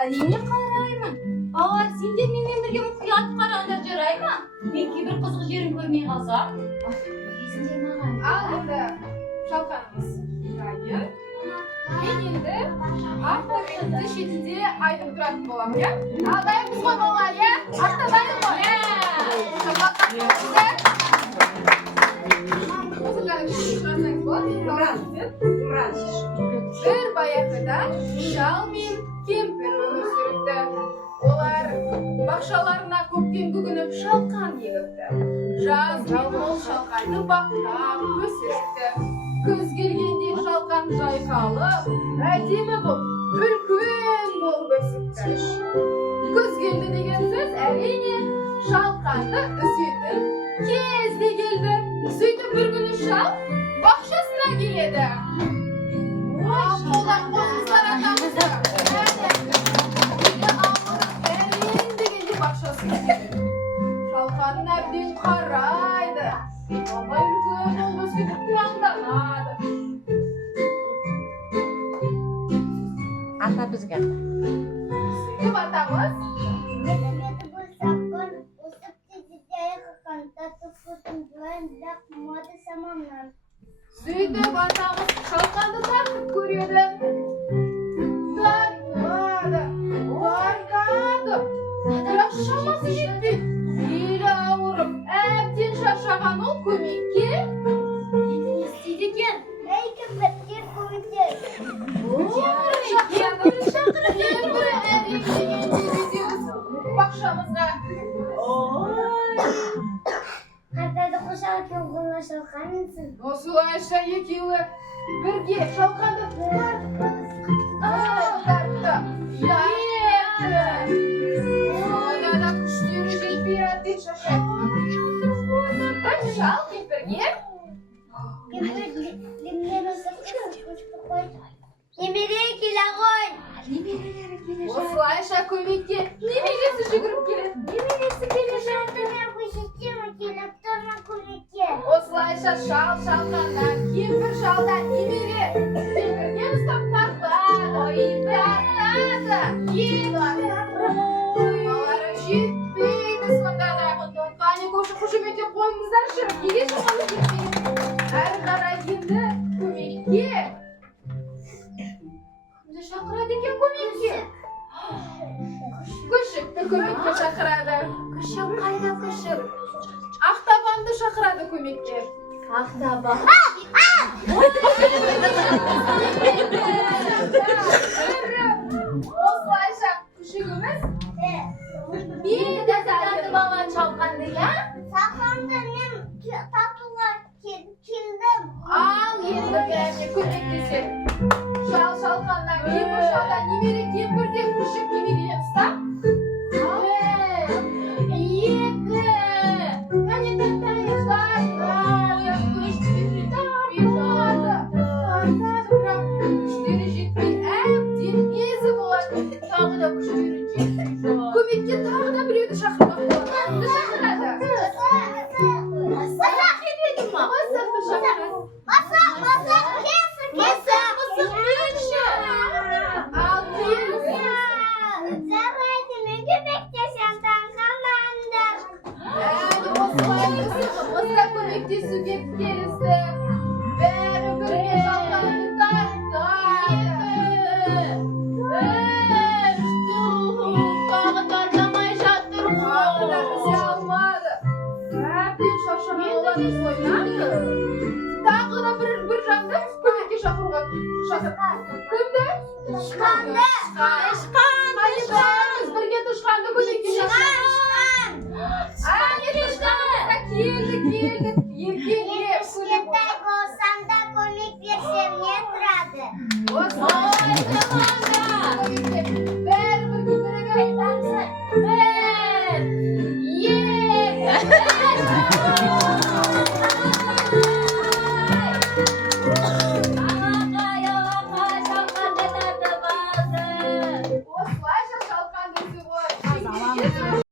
Әрине қараймын. Ағар сендер менімен бірге бір құятып қараңдар жарай ма? Мен кейбір қызық жерін көрмей қалсам. Есіңдер маған. Ал енді шалқанымыз дайын. Мен енді авторларды шетінде айтып тұратын боламын, иә? Ал дайынбыз ғой балалар, иә? Атта дайын ғой? Музыканы шығарсаңыз болады. Бір баяғыда шал мен кемпір өмір сүріпті. Олар бақшаларына көктемгі күні шалқан егіпті. Жаз мен ол шалқанды бақтап өсіріпті. Күз келгенде шалқан жайқалып, әдемі боп, үлкен болып өсіпті. Күз келді деген сөз әрине шалқанды үзетін кез де келді. Сөйтіп бір күні шал бақшасына келеді. Қолдар қолымыздар атамызды. Әрең дегенде бақшасына келеді. Шалқанын әбден қарайды. Абай үлкен болып өсіп қуанданады. Ата бізге. Сөйтіп атамыз сөйтіп атамыз шалқанды тартып көреді. Тартады, бірақ шамасы жетпейді. Белі ауырып, әбден шаршаған ол көмекке Енді не істейді екен? бақшамызға. Осылайша екеуі бірге шалқанды тартты. Онда да күштері жетпей әбден шаршайды. Шал кемпірге осылайша көмекке немересі жүгіріп келеді. Немересі келе жатыр. Осылайша шал шалқандан, кемпір шалдан немере кемпірден ұстап тартады. Балалары жетпейді сонда да. Қане қошеметтен қойыңыздаршы, неге шамалы кетпейді? Әрі қарай енді көмекке. Кімді шақырады екен көмекке? Күшікті көмекке шақырады. Күшік қайда күшік? Ақтабанды шақырады көмекке. Ақтабан. Осылайша күшігіміз Бені де тартып алған шалқанды, иә? ал енді бәріне көмектеседі. Шал шалқаннан, кемпір шалдан, немере кемпірден күшік немерені ұстап. Көмекке тағы да біреуді шақырмақ болады. Кімді шақырады? Мысықты шақырады. Ал осылай көмектесуге келісті. Бәрі бірге шалқанды тартады. Тағы тартамай жатыр Тағы да ғой. үзе алмады. Әбден шаршаған олар ойнады. Тағы да бір жанды көмекке шақыруға шақырды. Кімді? Тышқанды. Біз бірге тышқанды көмекке шақырдық. Келдік. Еркелеп бәрі бірге бірігіп